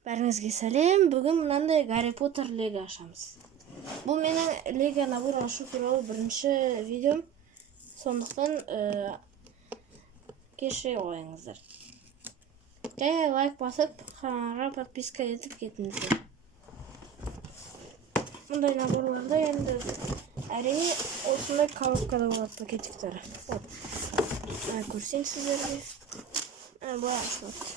Бәріңізге сәлем. Бүгін мынандай Гарри Поттер лего ашамыз. Бұл менің лего набор ашу туралы бірінші видеом. Сондықтан кешіре қойыңыздар. Жай лайк басып, каналға подписка етіп кетіңіздер. Мұндай наборларда енді әрине осындай коробкада болады пакетиктері. Көрсем сіздерге. Былай ашылады.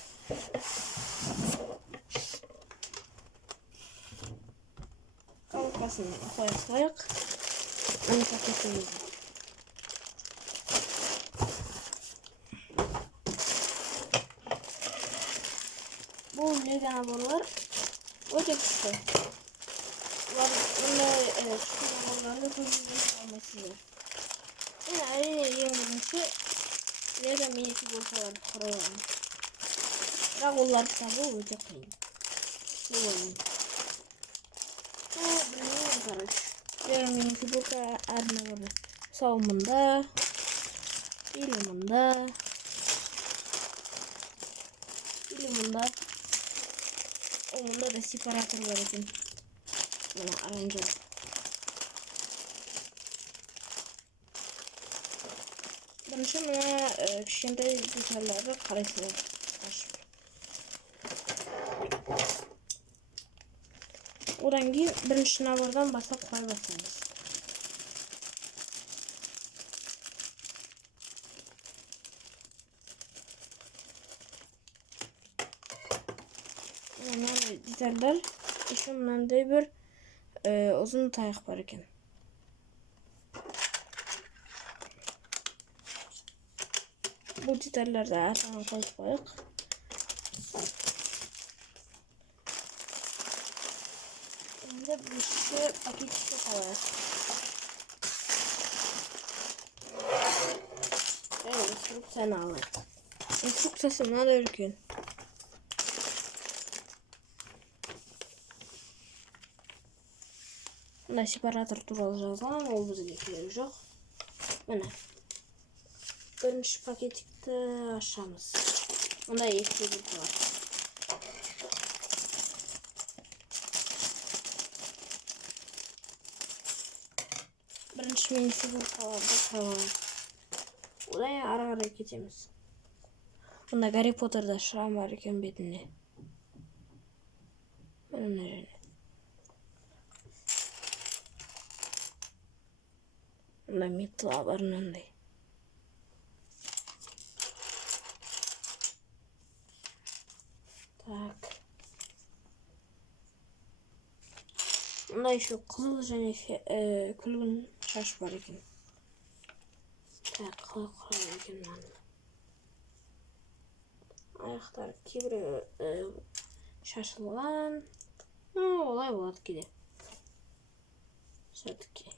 Коробкасын қоя салайық. Міне пакетіміз. Бұл лего наборлар өте күшті. Бұндай күшті наборларды көбінесе алмайсыздар. Мен әрине ең бірінші лего мини-фигуркаларды құраймын. Бірақ оларды табу өте қиын. Білмеймін, короче. Лего мини-фигурка әр наборда. Мысалы мұнда, или мұнда, или мұнда. Мұнда да сепаратор бар екен. Мына оранжевый. Бірінші мына кішкентай детальдарды қарайсыздар. Ашып. Одан кейін бірінші набордан бастап қоя бастаймыз. Мынандай детальдар, еще мынандай бір ұзын таяқ бар екен. Бұл детальдарды артынан қойып қойық. Енді бірінші пакетикке қояйық. Инструкцияны алайық. Инструкциясы мынандай үлкен. Мына сепаратор туралы жазылған, ол бізге керегі жоқ. Міне. Бірінші пакетикті ашамыз. Мында екі фигурка бар. Бірінші мини фигуркаларды қойып. Одан ары қарай кетеміз. Мында Гарри Поттерда шрам бар екен бетінде. Мына жерде. Мында метла бар мынандай. Так. Мында еще қызыл және күлгін шаш бар екен. Так, қалай екен мынаны. Аяқтар кейбірі шашылған. Олай болады кейде. Все-таки.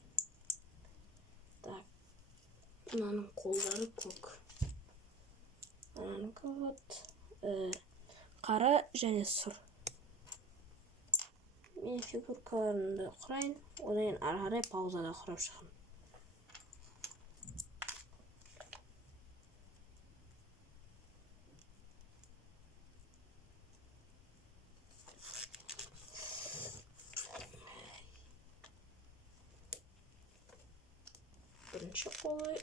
Так. Мынаның қолдары көк. Мынаның вот қара және сұр. Мен фигуркаларымды құрайын, одан ары қарай паузада құрап шығамын. Бірінші қолы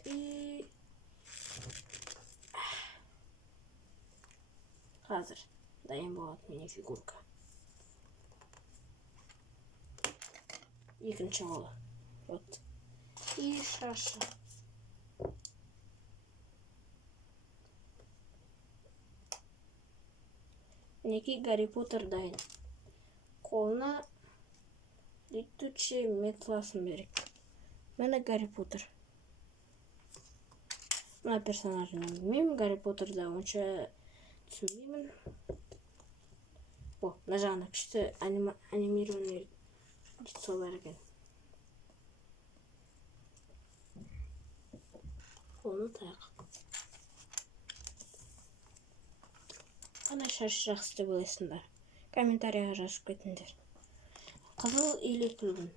қазір дайын болады мини фигурка. Екінші қолы. Вот. И шашы. Мінекей Гарри Поттер дайын. Қолына летучий метласын берек. Міне Гарри Поттер. Мына персонажын білмеймін, Гарри Поттерда онша түсінбеймін. Мына жағына күшті анимированный лицо бар екен. Қолына таяқ. Қандай шаш жақсы деп ойлайсыңдар? Комментарияға жазып кетіңдер. Қызыл или күлгін?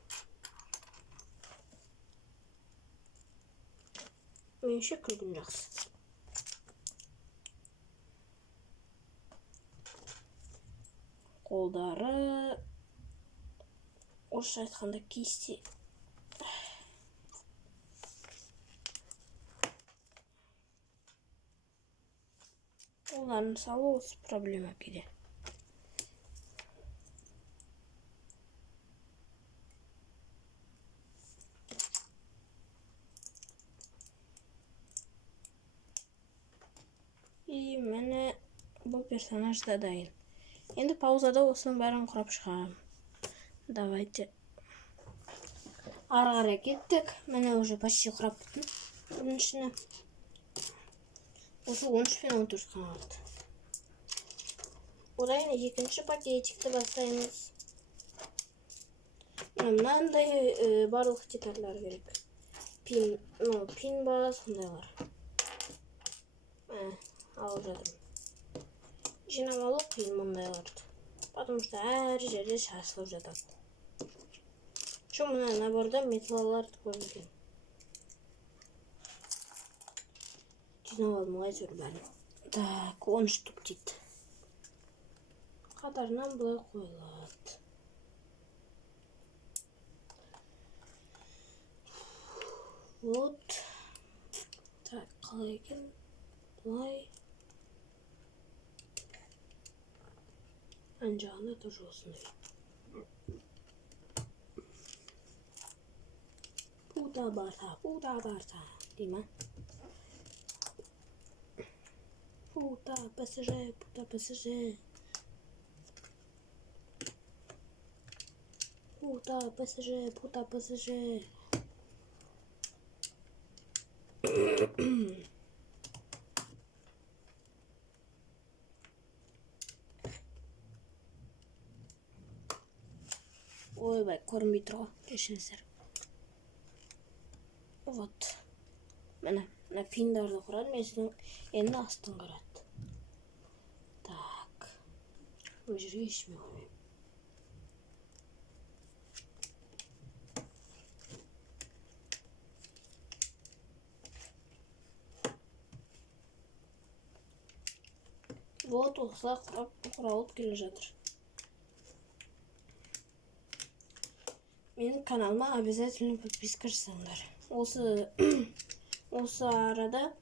Меніңше күлгін жақсы. Қолдары, орысша айтқанда кисти. Оларын салу осы проблема кейде. И міне бұл персонаж да дайын. Енді паузада осының бәрін құрап шығамын. Давайте. Ары қарай кеттік. Міне уже почти құрап біттім. Біріншіні. Осы 13 пен 14 қалды. Одан екінші пакетикті бастаймыз. Мынандай барлық детальдар керек. Пин ба, сондайлар. Алып жатырмын. Жинамалы пин мұндайларды. Потому что әр жерде шашылып жатады. Şu мына наборда металларды көп екен. Жинап алдым әйтеуір бәрін. Так, 10 штук дейді. Қатарынан былай қойылады. Вот. Так, қалай екен? Былай. Ан жағында тоже осындай. Пута барса, дей ма? Пута ПСЖ. Пута ПСЖ. Ойбай, көрінбей тұр ғой, кешіріңіздер. Вот. Мына пиндарды құрады, мен енді астын қарады. Так. Бұл жерге ешме қоймайым. Вот, осылай құралып келе жатыр. Менің каналыма обязательно подписка жасаңдар. Осы арада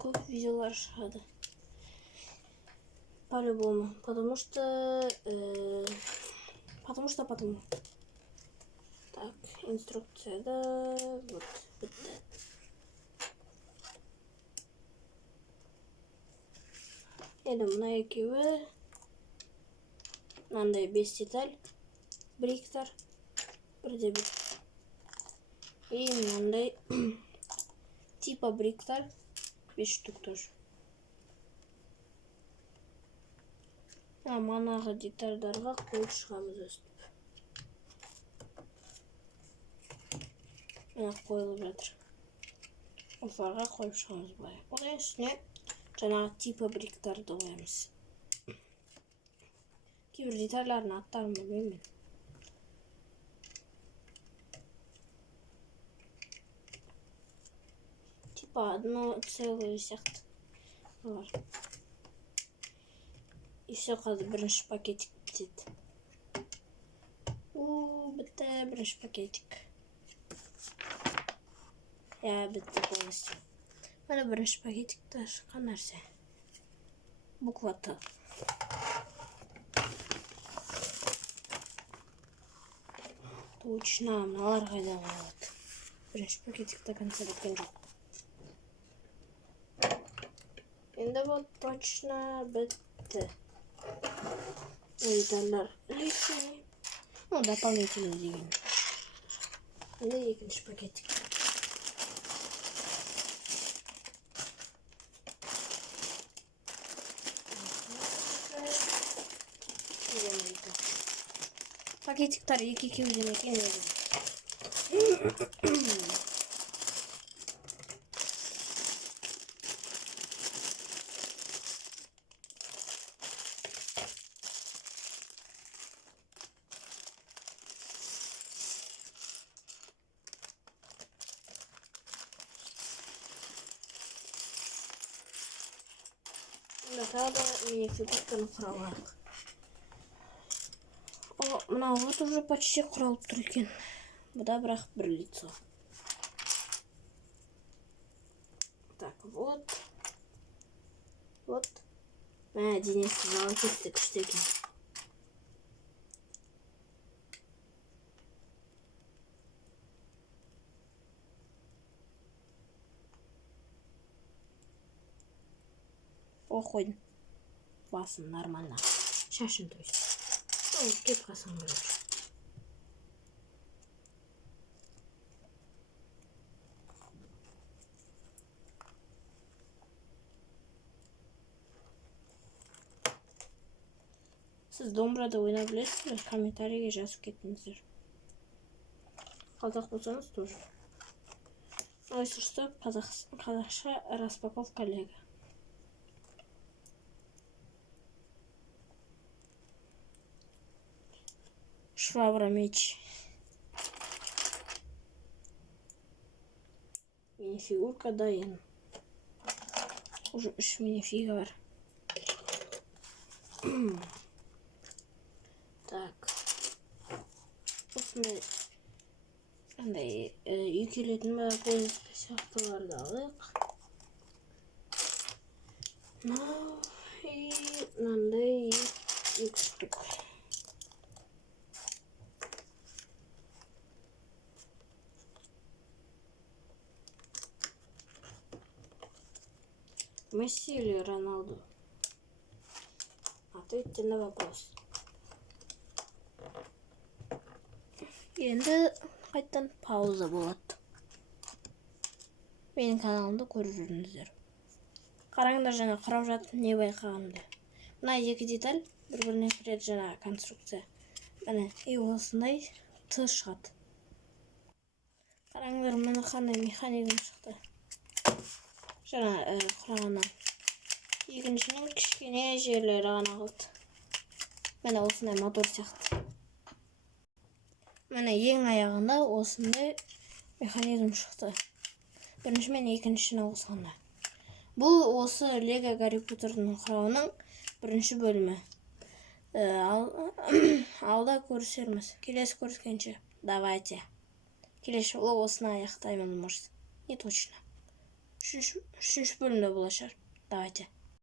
көп видеолар шығады. По-любому. Потому что. Так, инструкцияда вот бітті. Енді мына екеуі. Мынандай 5 деталь. Бриктар. Бірде бір. И мынандай типа бриктар 5 штук тоже. Манағы детальдарға қойып шығамыз өстіп. Мына қойылып жатыр. Осыларға қойып шығамыз былай. Одан үстіне жаңағы типа бриктарды қоямыз. Кейбір детальдардың аттарын білмеймін. Типа одно целое сияқты. Олар. И все, қазір бірінші пакетик бітеді. Бітті бірінші пакетик. Бітті полностью. Мына бірінші пакетикті шыққан нәрсе. Буква Т. Точно, мыналар қайда қалады. Бірінші пакетикті конца біткен жоқ. Енді вот точно бітті. Детальдар лишний. Ну, дополнительно деген. Енді екінші пакетик. Пакетиктар екі-екеуден екен еді. Тағы да мини фигурканы құралайық. Мына вот уже почти құралып тұр екен. Бұда бірақ бір лицо. Так, вот. Вот. Мә, денесі залы кетті, күшті екен. О, қойдым. Басым нормально. Шашым, то есть. Кеп қалсам, короче. Сіз домбырада ойнап білесіздер, комментарийге жазып кетіңіздер. Қазақ болсаңыз тоже. Если что, қазақша распаковка лего. Швабра, меч. Мини-фигурка дайын. Уже 3 мини-фига бар. Так. Осындай андай үй келетін поезд сияқтыларды алайық. Мынандай 2 штук. Месси или Роналду? Ответьте на вопрос. Енді қайттан пауза болады. Менің каналымды көріп жүріңіздер. Қараңдар, жаңа құрап жатып не байқағанымды. Мына 2 деталь бір-біріне кіреді, жаңа конструкция. Міне, осындай Т шығады. Қараңдар, міне қандай механизм шықты. Жаңа құрағаннан. Екіншінің кішкене жерлері ғана қалды. Міне осындай мотор сияқты. Міне ең аяғында осындай механизм шықты. Бірінші мен екіншісіне қосқанда. Бұл осы Лего Гарри Поттердің құрауының бірінші бөлімі. Алда көрісерміз. Келесі көріскенше. Давайте. Келесі жолы осыны аяқтаймын, может. Не точно. Үшінші бөлімде болашар. Давайте.